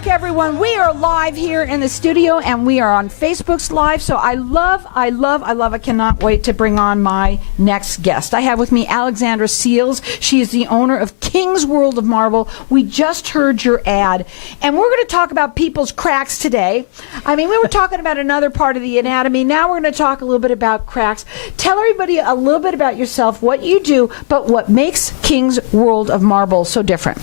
back, everyone. We are live here in the studio, and we are on Facebook's Live. So I cannot wait to bring on my next guest. I have with me Alexandra Seals. She is the owner of King's World of Marble. We just heard your ad, and we're going to talk about people's cracks today. I mean, we were talking about another part of the anatomy. Now we're going to talk a little bit about cracks. Tell everybody a little bit about yourself, what you do, but what makes King's World of Marble so different.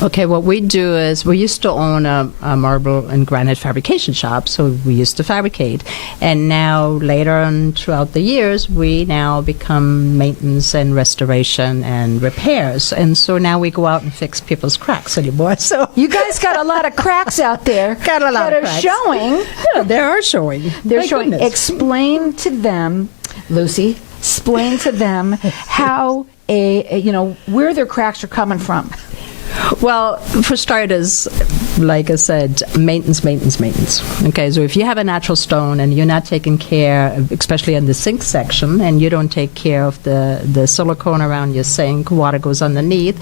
Okay, what we do is we used to own a marble and granite fabrication shop, so we used to fabricate. And now, later on throughout the years, we now become maintenance and restoration and repairs. And so now we go out and fix people's cracks anymore. So you guys got a lot of cracks out there got a lot that of are cracks. Showing. Yeah, they are showing. They're My showing. goodness. Explain to them, Lucy, explain to them how where their cracks are coming from. Well, for starters, like I said, maintenance. Okay, so if you have a natural stone and you're not taking care, especially in the sink section, and you don't take care of the silicone around your sink, water goes underneath,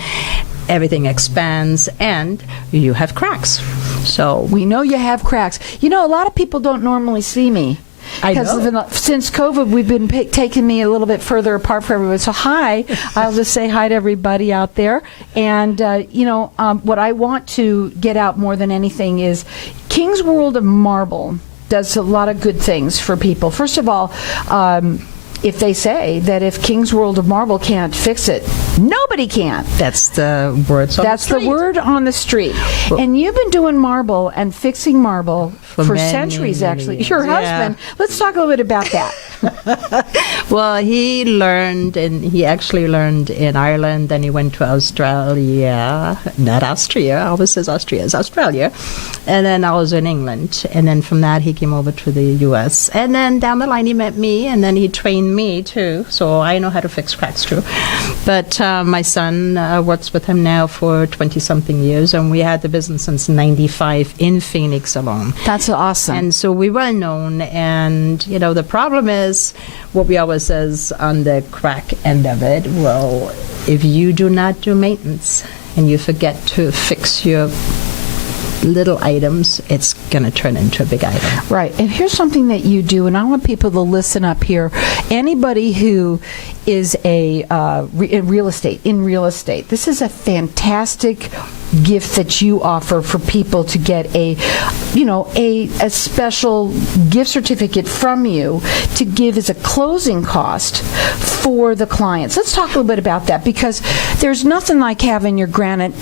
everything expands, and you have cracks. So We know you have cracks. You know, a lot of people don't normally see me. I know. Because since COVID, we've been taking me a little bit further apart from everyone. So hi, I'll just say hi to everybody out there. And, what I want to get out more than anything is King's World of Marble does a lot of good things for people. First of all, if they say that if King's World of Marble can't fix it, nobody can. that's the words on the That's street. the word on the street. And you've been doing marble and fixing marble for many, centuries, many actually. years. Your Yeah. husband. Let's talk a little bit about that. Well, he actually learned in Ireland, then he went to Australia, not Austria, I always says Austria, it's Australia, and then I was in England, and then from that he came over to the US, and then down the line he met me, and then he trained me too, so I know how to fix cracks too. But my son works with him now for 20-something years, and we had the business since 95 in Phoenix alone. That's awesome. And so we were known, and the problem is what we always says on the crack end of it. Well, if you do not do maintenance and you forget to fix your little items, it's going to turn into a big item. Right. And here's something that you do, and I want people to listen up here. Anybody who is in real estate, this is a fantastic gift that you offer for people to get a special gift certificate from you to give as a closing cost for the clients. Let's talk a little bit about that, because there's nothing like having your granite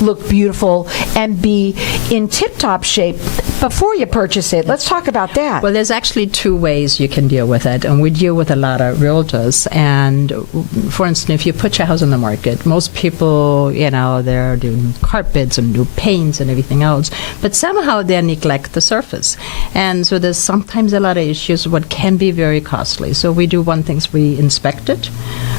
look beautiful and be in tip-top shape before you purchase it. Let's talk about that. Well, there's actually two ways you can deal with it, and we deal with a lot of realtors. And for instance, if you put your house on the market, most people, they're doing carpets and do paints and everything else, but somehow they neglect the surface. And so there's sometimes a lot of issues, what can be very costly. So we do one thing, we inspect it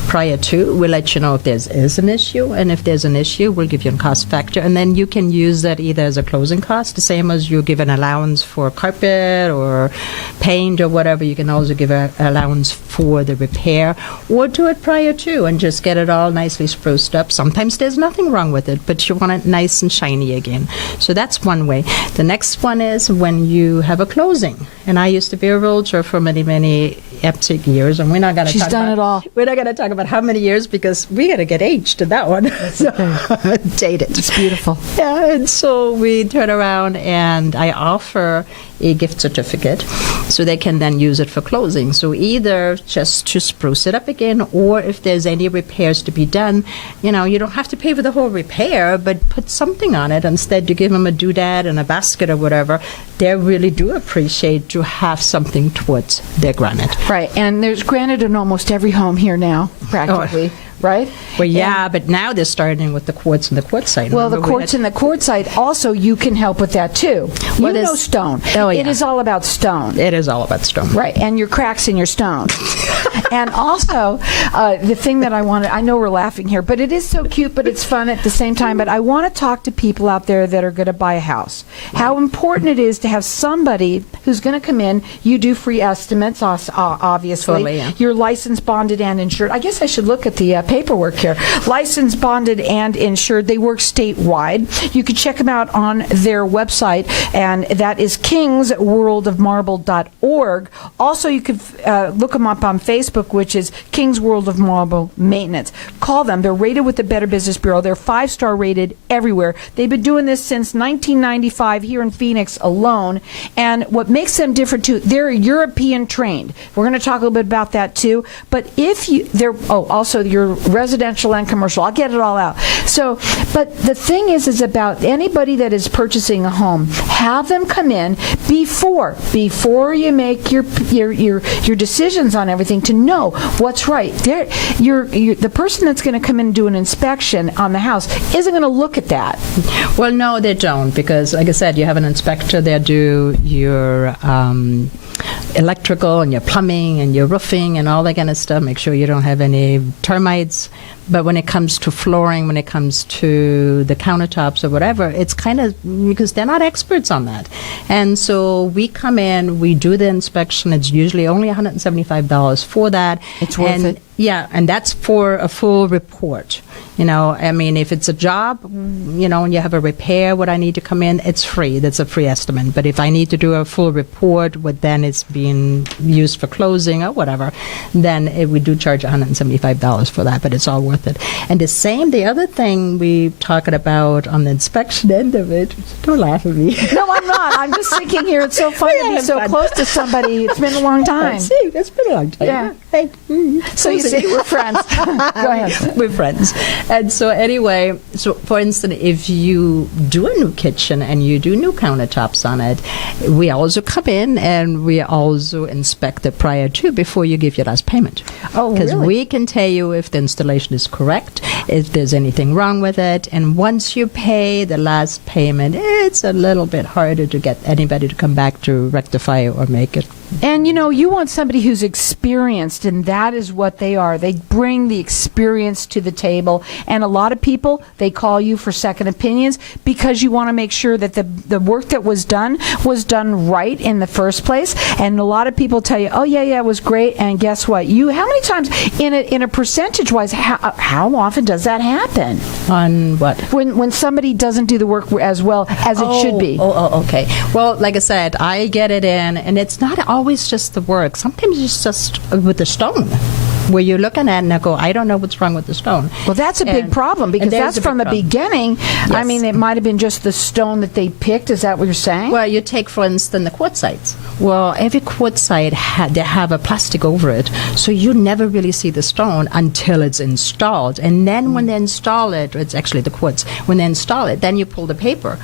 prior to. We'll let you know if there is an issue, and if there's an issue, we'll give you a cost factor, and then you can use that either as a closing cost, the same as you give an allowance for carpet or paint or whatever. You can also give an allowance for the repair, or do it prior to and just get it all nicely spruced up. Sometimes there's nothing wrong with it, but you want it nice and shiny again. So that's one way. The next one is when you have a closing. And I used to be a realtor for many, many epic years, and we're not going to She's done it all. We're not going to talk about how many years, because we got to get aged to that one. So, dated. It's beautiful. Yeah, and so we turn around and I offer a gift certificate so they can then use it for closing. So either just to spruce it up again, or if there's any repairs to be done, you don't have to pay for the whole repair, but put something on it. Instead, you give them a doodad and a basket or whatever. They really do appreciate to have something towards their granite. Right. And there's granite in almost every home here now, practically. Right? Well, yeah, but now they're starting with the quartz and the quartzite. Well, the Remember, we quartz and the quartzite, also, you can help with that, too. Well, you know there's- stone. Oh, yeah. It is all about stone. It is all about stone. Right, and your cracks in your stone. And also, the thing that I know we're laughing here, but it is so cute, but it's fun at the same time. But I want to talk to people out there that are going to buy a house. How important it is to have somebody who's going to come in. You do free estimates, obviously. Totally, yeah. You're licensed, bonded, and insured. I guess I should look at the paperwork here. Licensed, bonded, and insured. They work statewide. You can check them out on their website, and that is kingsworldofmarble.org. Also, you could look them up on Facebook, which is Kings World of Marble Maintenance. Call them. They're rated with the Better Business Bureau. They're 5-star rated everywhere. They've been doing this since 1995 here in Phoenix alone. And what makes them different too, they're European trained. We're going to talk a little bit about that too. But also your residential and commercial. I'll get it all out. So, but the thing is about anybody that is purchasing a home, have them come in before you make your decisions on everything to know what's right. The person that's going to come in and do an inspection on the house isn't going to look at that. Well, no, they don't, because, like I said, you have an inspector. They do your electrical and your plumbing and your roofing and all that kind of stuff. Make sure you don't have any termites. But when it comes to flooring, when it comes to the countertops or whatever, it's kind of because they're not experts on that. And so we come in, we do the inspection. It's usually only $175 for that. It's worth it. Yeah, and that's for a full report. I mean, if it's a job, and you have a repair, what I need to come in, it's free. That's a free estimate. But if I need to do a full report, what then is being used for closing or whatever, then we do charge $175 for that, but it's all worth it. And the other thing we talking about on the inspection end of it, don't laugh at me. No, I'm not. I'm just thinking here, it's so fun to be so close to somebody. It's been a long time. See, it's been a long time. Yeah. Hey. So you see, we're friends. Go ahead. We're friends. And so anyway, for instance, if you do a new kitchen and you do new countertops on it, we also come in and we also inspect it prior to, before you give your last payment. Oh, really? Because we can tell you if the installation is correct, if there's anything wrong with it. And once you pay the last payment, it's a little bit harder to get anybody to come back to rectify it or make it. And you want somebody who's experienced, and that is what they are. They bring the experience to the table. And a lot of people, they call you for second opinions because you want to make sure that the work that was done right in the first place. And a lot of people tell you, oh yeah, it was great. And guess what? How many times in a percentage wise, how often does that happen? On what? When somebody doesn't do the work as well as it should be. Oh, okay. Well, like I said, I get it in, and it's not always just the work. Sometimes it's just with the stone, where you're looking at it and I go, I don't know what's wrong with the stone. Well, that's a big problem, because that's from the beginning. Yes. I mean, it might have been just the stone that they picked. Is that what you're saying? Well, you take, for instance, the quartzites. Well, every quartzite, they have a plastic over it, so you never really see the stone until it's installed. And then when they install it, it's actually the quartz, when they install it, then you pull the paper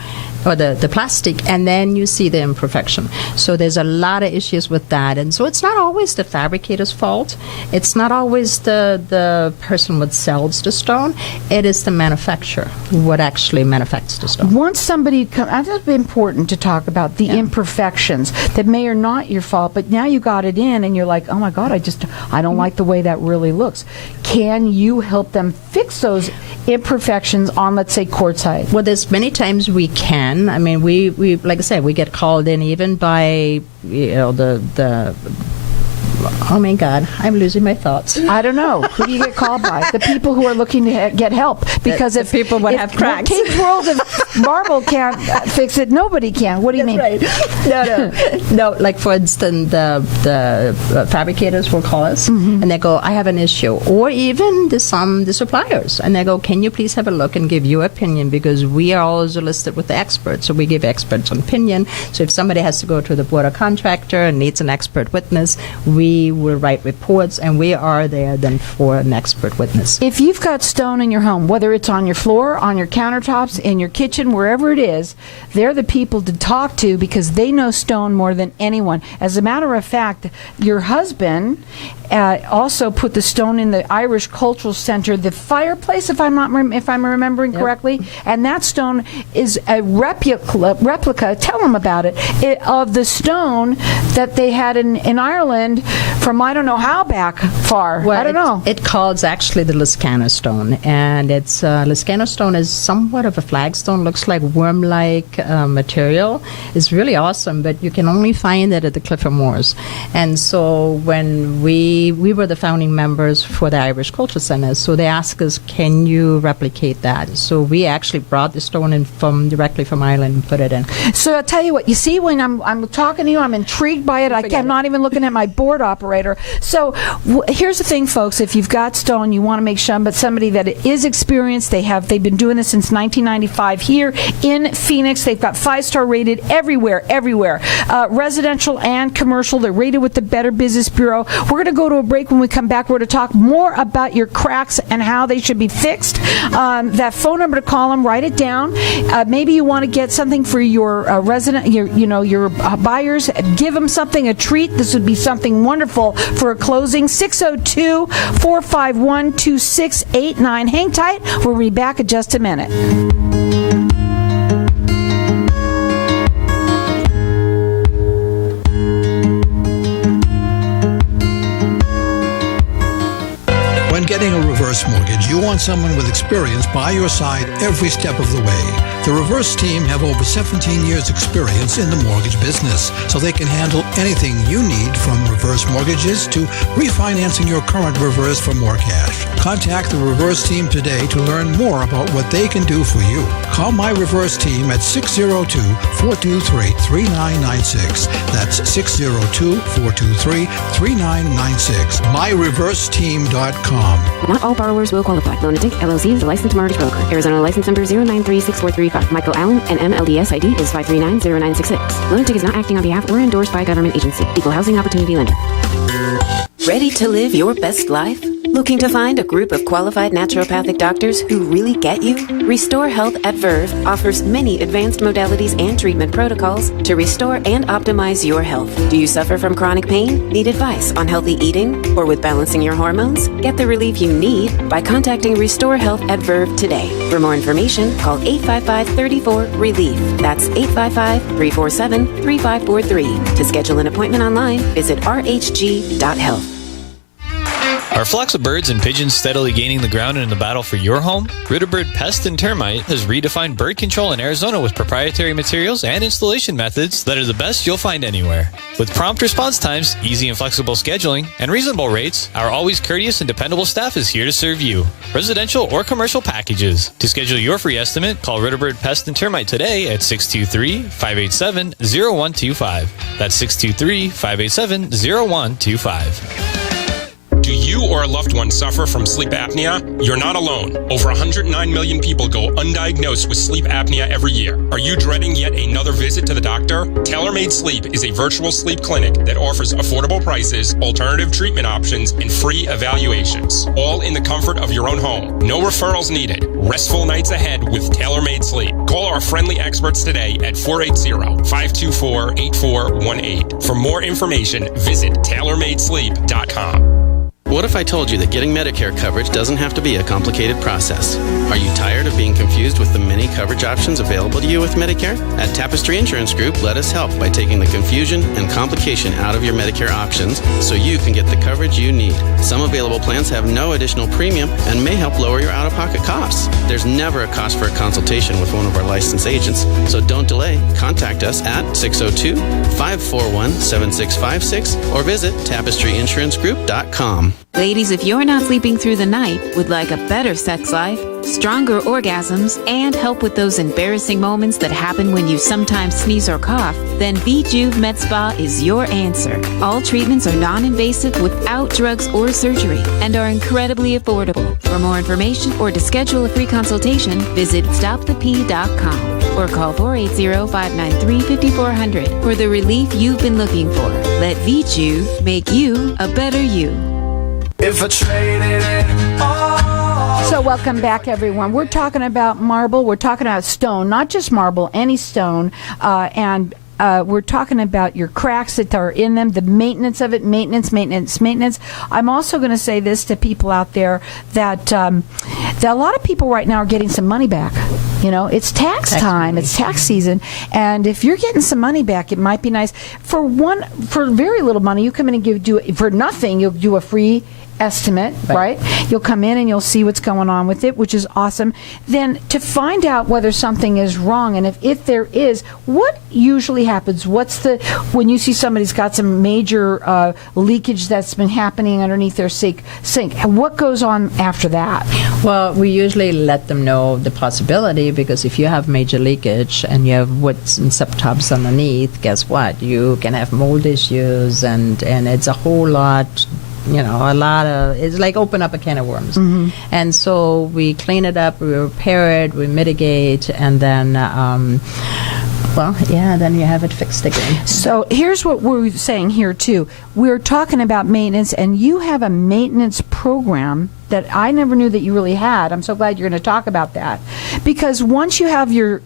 or the plastic, and then you see the imperfection. So there's a lot of issues with that. And so it's not always the fabricator's fault. It's not always the person what sells the stone. It is the manufacturer what actually manufactures the stone. Once somebody comes, that's important to talk about the imperfections that may or not your fault, but now you got it in and you're like, oh my God, I don't like the way that really looks. Can you help them fix those imperfections on, let's say, quartzite? Well, there's many times we can. I mean, we like I said, we get called in even by the oh my God, I'm losing my thoughts. I don't know. Who do you get called by? The people who are looking to get help. Because if people would have cracks. King's World of Marble can't fix it, nobody can. What do you mean? Right. No. Like for instance, the fabricators will call us and they go, I have an issue. Or even the suppliers, and they go, can you please have a look and give your opinion, because we are also listed with the experts, so we give experts an opinion. So if somebody has to go to the board of contractor and needs an expert witness, we will write reports, and we are there then for an expert witness. If you've got stone in your home, whether it's on your floor, on your countertops, in your kitchen, wherever it is, they're the people to talk to, because they know stone more than anyone. As a matter of fact, your husband also put the stone in the Irish Cultural Center, the fireplace, if I'm remembering correctly, and that stone is a replica. Tell them about it, of the stone that they had in Ireland from I don't know how back far. I don't know. It calls actually the Lascano stone, and it's Lascano stone is somewhat of a flagstone, looks like worm-like material. It's really awesome, but you can only find it at the Clifford Moors. And so when we were the founding members for the Irish Culture Center, so they asked us, can you replicate that? So we actually brought the stone in directly from Ireland and put it in. So I'll tell you what, you see, when I'm talking to you, I'm intrigued by it. I'm not even looking at my board operator. So here's the thing, folks. If you've got stone, you want to make sure, but somebody that is experienced. They've been doing this since 1995 here in Phoenix. They've got 5-star rated everywhere. Residential and commercial. They're rated with the Better Business Bureau. We're going to go to a break. When we come back, we're going to talk more about your cracks and how they should be fixed. That phone number to call them, write it down. Maybe you want to get something for your resident, your buyers. Give them something, a treat. This would be something wonderful for a closing. 602-451-2689. Hang tight. We'll be back in just a minute. When getting a reverse mortgage, you want someone with experience by your side every step of the way. The Reverse team have over 17 years experience in the mortgage business, so they can handle anything you need, from reverse mortgages to refinancing your current reverse for more cash. Contact the Reverse team today to learn more about what they can do for you. Call my Reverse team at 602-423-3996. That's 602-423-3996. MyReverseTeam.com. Not all borrowers will qualify. Lonatic LLC is a licensed mortgage broker. Arizona license number 0936435. Michael Allen, and MLDS ID is 5390966. Lonatic is not acting on behalf or endorsed by a government agency. Equal housing opportunity lender. Ready to live your best life? Looking to find a group of qualified naturopathic doctors who really get you? Restore Health at Verve offers many advanced modalities and treatment protocols to restore and optimize your health. Do you suffer from chronic pain? Need advice on healthy eating or with balancing your hormones? Get the relief you need by contacting Restore Health at Verve today. For more information, call 855-34-RELIEF. That's 855-347-3543. To schedule an appointment online, visit rhg.health. Are flocks of birds and pigeons steadily gaining the ground in the battle for your home? Ritterbird Pest and Termite has redefined bird control in Arizona with proprietary materials and installation methods that are the best you'll find anywhere. With prompt response times, easy and flexible scheduling, and reasonable rates, our always courteous and dependable staff is here to serve you. Residential or commercial packages. To schedule your free estimate, call Ritterbird Pest and Termite today at 623-587-0125. That's 623-587-0125. Do you or a loved one suffer from sleep apnea? You're not alone. Over 109 million people go undiagnosed with sleep apnea every year. Are you dreading yet another visit to the doctor? Tailor-Made Sleep is a virtual sleep clinic that offers affordable prices, alternative treatment options, and free evaluations, all in the comfort of your own home. No referrals needed. Restful nights ahead with Tailor-Made Sleep. Call our friendly experts today at 480-524-8418. For more information, visit tailormadesleep.com. What if I told you that getting Medicare coverage doesn't have to be a complicated process? Are you tired of being confused with the many coverage options available to you with Medicare? At Tapestry Insurance Group, let us help by taking the confusion and complication out of your Medicare options so you can get the coverage you need. Some available plans have no additional premium and may help lower your out-of-pocket costs. There's never a cost for a consultation with one of our licensed agents, so don't delay. Contact us at 602-541-7656 or visit tapestryinsurancegroup.com. Ladies, if you're not sleeping through the night, would like a better sex life, stronger orgasms, and help with those embarrassing moments that happen when you sometimes sneeze or cough, then VJuve Med Spa is your answer. All treatments are non-invasive without drugs or surgery and are incredibly affordable. For more information or to schedule a free consultation, visit stopthep.com or call 480-593-5400 for the relief you've been looking for. Let VJuve make you a better you. If I traded it all. So welcome back, everyone. We're talking about marble. We're talking about stone, not just marble, any stone. And we're talking about your cracks that are in them, the maintenance of it, maintenance. I'm also going to say this to people out there that a lot of people right now are getting some money back. It's tax time, it's tax season, and if you're getting some money back, it might be nice. For very little money, you come in and do it for nothing. You'll do a free estimate, right? You'll come in and you'll see what's going on with it, which is awesome. Then to find out whether something is wrong, and if there is, what usually happens? When you see somebody's got some major leakage that's been happening underneath their sink, what goes on after that? Well, we usually let them know the possibility, because if you have major leakage and you have woods and subtubs underneath, guess what? You can have mold issues, and it's a whole lot. It's like open up a can of worms. Mm-hmm. And so we clean it up, we repair it, we mitigate, and then, then you have it fixed again. So here's what we're saying here, too. We're talking about maintenance, and you have a maintenance program that I never knew that you really had. I'm so glad you're going to talk about that, because once you have your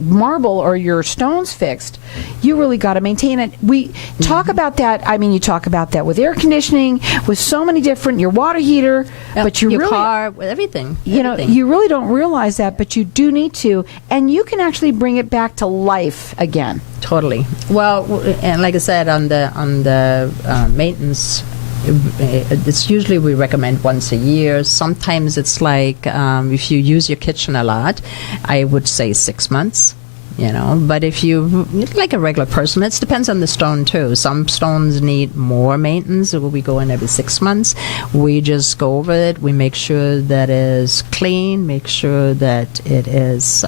marble or your stones fixed, you really got to maintain it. We talk about that. I mean, you talk about that with air conditioning, with so many different, your water heater, but your car, with everything. You really don't realize that, but you do need to, and you can actually bring it back to life again. Totally. Well, and like I said, on the maintenance, it's usually we recommend once a year. Sometimes it's like if you use your kitchen a lot, I would say 6 months. But if you like a regular person, it depends on the stone too. Some stones need more maintenance. We go in every 6 months. We just go over it. We make sure that it is clean. Make sure that it is.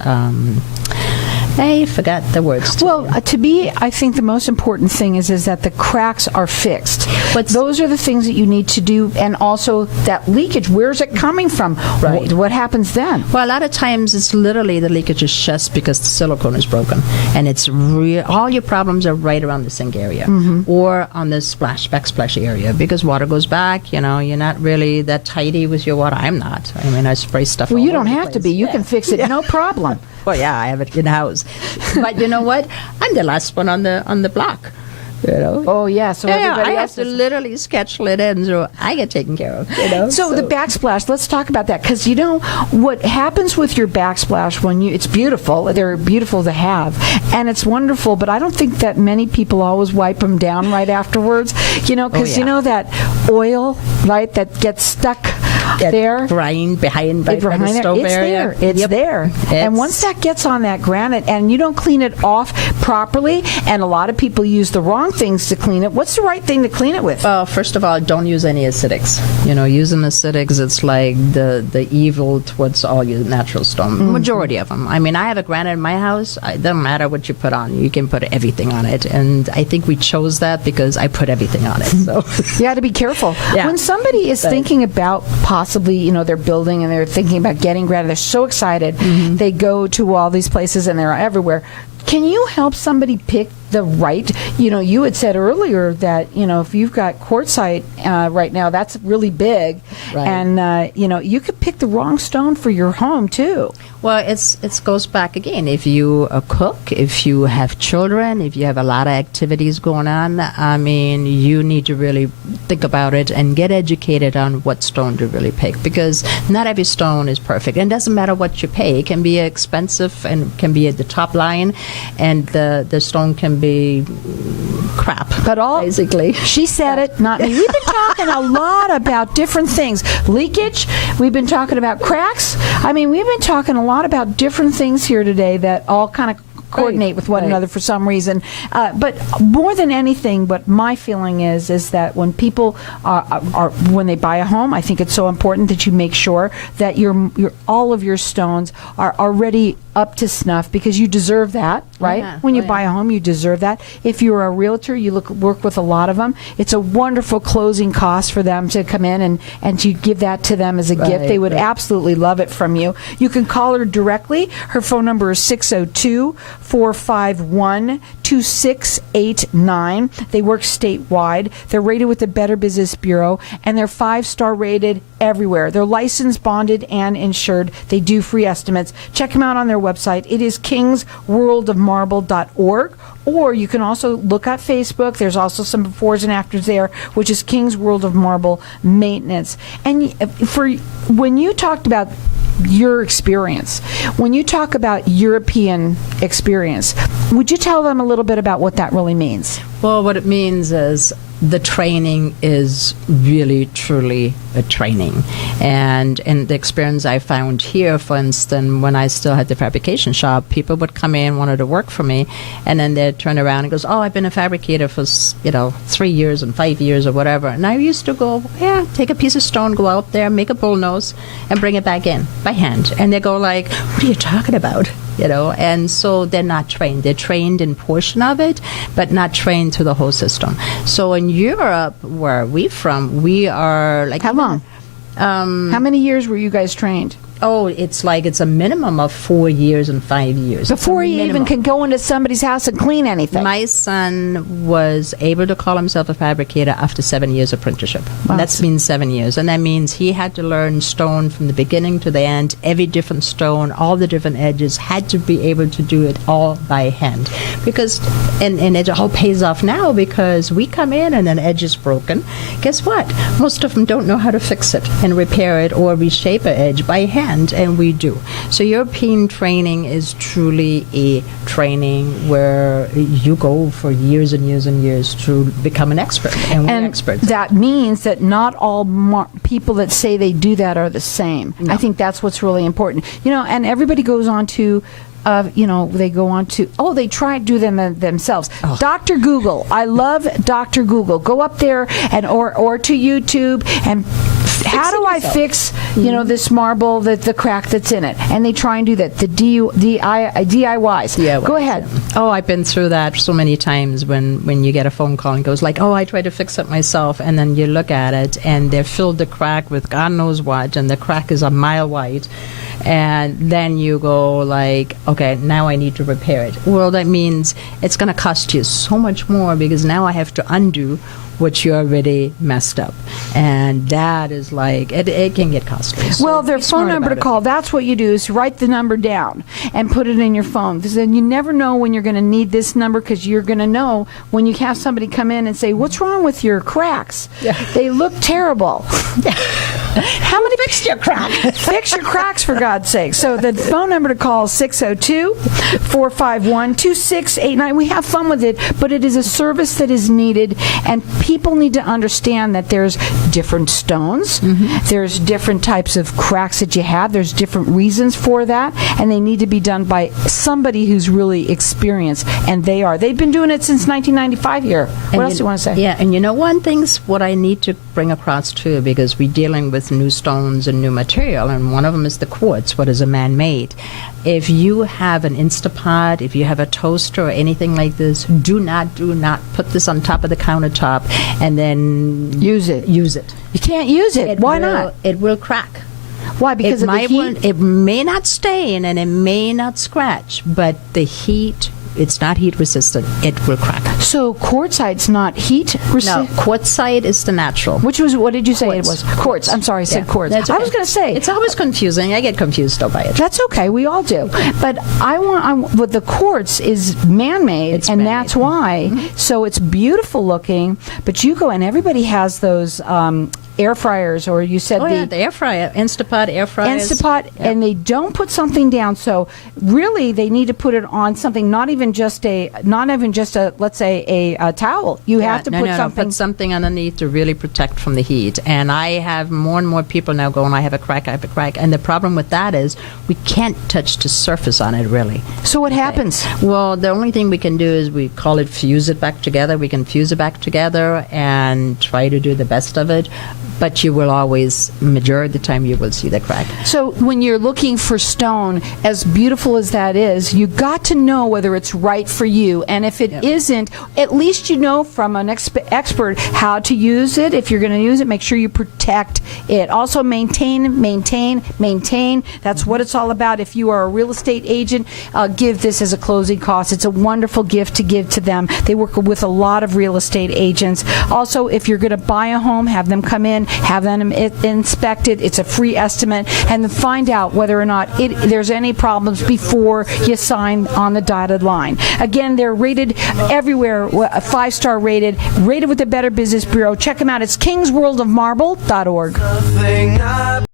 I forgot the words. I think the most important thing is that the cracks are fixed. But those are the things that you need to do, and also that leakage. Where's it coming from? Right. What happens then? Well, a lot of times it's literally the leakage is just because the silicone is broken, and it's all your problems are right around the sink area or on the backsplash area, because water goes back. You're not really that tidy with your water. I'm not. I mean, I spray stuff. Well, you don't have to be. You can fix it, no problem. Well, yeah, I have it in house. But you know what? I'm the last one on the block. Oh yeah, so everybody I else have to literally schedule it in, so I get taken care of. So the backsplash, let's talk about that, because what happens with your backsplash when it's beautiful. They're beautiful to have, and it's wonderful. But I don't think that many people always wipe them down right afterwards. Because that oil, right, that gets stuck there, behind the stove area. It's there. And once that gets on that granite, and you don't clean it off properly, and a lot of people use the wrong things to clean it. What's the right thing to clean it with? Well, first of all, don't use any acidics. Using acidics, it's like the evil towards all your natural stone. Majority of them. I mean, I have a granite in my house. It doesn't matter what you put on. You can put everything on it, and I think we chose that because I put everything on it. So you got to be careful. Yeah. When somebody is thinking about possibly, they're building and they're thinking about getting granite, they're so excited. They go to all these places and they're everywhere. Can you help somebody pick the right? You had said earlier that if you've got quartzite right now, that's really big, right. And you could pick the wrong stone for your home too. Well, it goes back again. If you cook, if you have children, if you have a lot of activities going on, I mean, you need to really think about it and get educated on what stone to really pick, because not every stone is perfect. And it doesn't matter what you pay. It can be expensive and can be at the top line, and the stone can be crap. But basically, she said it, not me. We've been talking a lot about different things. Leakage. We've been talking about cracks. I mean, we've been talking a lot about different things here today that all kind of coordinate with one another for some reason. But more than anything, what my feeling is that when people are when they buy a home, I think it's so important that you make sure that your all of your stones are already up to snuff, because you deserve that, right? Yeah. When you buy a home, you deserve that. If you're a realtor, you work with a lot of them. It's a wonderful closing cost for them to come in and to give that to them as a gift. They would absolutely love it from you. You can call her directly. Her phone number is 602-451-2689. They work statewide. They're rated with the Better Business Bureau, and they're 5-star rated everywhere. They're licensed, bonded, and insured. They do free estimates. Check them out on their website. It is kingsworldofmarble.org. Or you can also look at Facebook. There's also some befores and afters there, which is King's World of Marble Maintenance. And for when you talked about your experience, when you talk about European experience, would you tell them a little bit about what that really means? Well, what it means is the training is really, truly a training. And the experience I found here, for instance, when I still had the fabrication shop, people would come in, wanted to work for me, and then they'd turn around and goes, oh, I've been a fabricator for, 3 years and 5 years or whatever. And I used to go, take a piece of stone, go out there, make a bullnose, and bring it back in by hand. And they go like, what are you talking about? And so they're not trained. They're trained in portion of it, but not trained to the whole system. So in Europe, where we're from, we are like... How long? How many years were you guys trained? Oh, it's a minimum of 4 years and 5 years. Before you even can go into somebody's house and clean anything. My son was able to call himself a fabricator after 7 years apprenticeship. Wow. That means 7 years. And that means he had to learn stone from the beginning to the end, every different stone, all the different edges, had to be able to do it all by hand. Because, and it all pays off now because we come in and an edge is broken. Guess what? Most of them don't know how to fix it and repair it or reshape an edge by hand. And we do. So European training is truly a training where you go for years and years and years to become an expert. And we're experts. That means that not all people that say they do that are the same. No. I think that's what's really important. And everybody goes on to they try to do them themselves. Oh. Dr. Google. I love Dr. Google. Go up there or to YouTube and how do I fix, this marble, the crack that's in it? And they try and do that. The DIYs. Yeah, go ahead. Oh, I've been through that so many times when you get a phone call and goes like, oh, I tried to fix it myself. And then you look at it and they've filled the crack with God knows what, and the crack is a mile wide. And then you go like, okay, now I need to repair it. Well, that means it's going to cost you so much more because now I have to undo what you already messed up. And that is like, it can get costly. So well, their phone number to call, that's what you do is write the number down and put it in your phone. Because then you never know when you're going to need this number because you're going to know when you have somebody come in and say, what's wrong with your cracks? Yeah. They look terrible. How many fixed your crack? Fix your cracks, for God's sake. So the phone number to call is 602-451-2689. We have fun with it, but it is a service that is needed, and people need to understand that there's different stones, there's different types of cracks that you have, there's different reasons for that, and they need to be done by somebody who's really experienced, and they've been doing it since 1995 here. What else do you want to say? Yeah, and one thing's what I need to bring across too, because we're dealing with new stones and new material, and one of them is the quartz, what is a man-made. If you have an Instapot, if you have a toaster or anything like this, do not put this on top of the countertop and then use it. You can't use it. Why not? It will crack. Why? Because of the heat? It may not stain and it may not scratch, but the heat, it's not heat resistant. It will crack. So quartzite's not heat resistant? No, quartzite is the natural. What did you say it was? Quartz. I'm sorry, I said quartz. Okay. I was going to say. It's always confusing. I get confused though by it. That's okay. We all do. But but the quartz is man-made, and that's why. Mm-hmm. So it's beautiful looking, but you go and everybody has those air fryers, or you said the air fryer, Instapot air fryers. Instapot, and they don't put something down. So really, they need to put it on something, not even just a let's say a towel. You have to put something underneath to really protect from the heat. And I have more and more people now going, I have a crack. And the problem with that is we can't touch the surface on it really. So what happens? Well, the only thing we can do is we call it fuse it back together. We can fuse it back together and try to do the best of it. But you will always, majority of the time, you will see the crack. So when you're looking for stone, as beautiful as that is, you got to know whether it's right for you. And if it isn't, at least you know from an expert how to use it. If you're going to use it, make sure you protect it. Also maintain. That's what it's all about. If you are a real estate agent, give this as a closing cost. It's a wonderful gift to give to them. They work with a lot of real estate agents. Also, if you're going to buy a home, have them come in. have them inspected. It's a free estimate, and then find out whether or not there's any problems before you sign on the dotted line. Again, they're rated everywhere, 5-star rated with the Better Business Bureau. Check them out. It's kingsworldofmarble.org.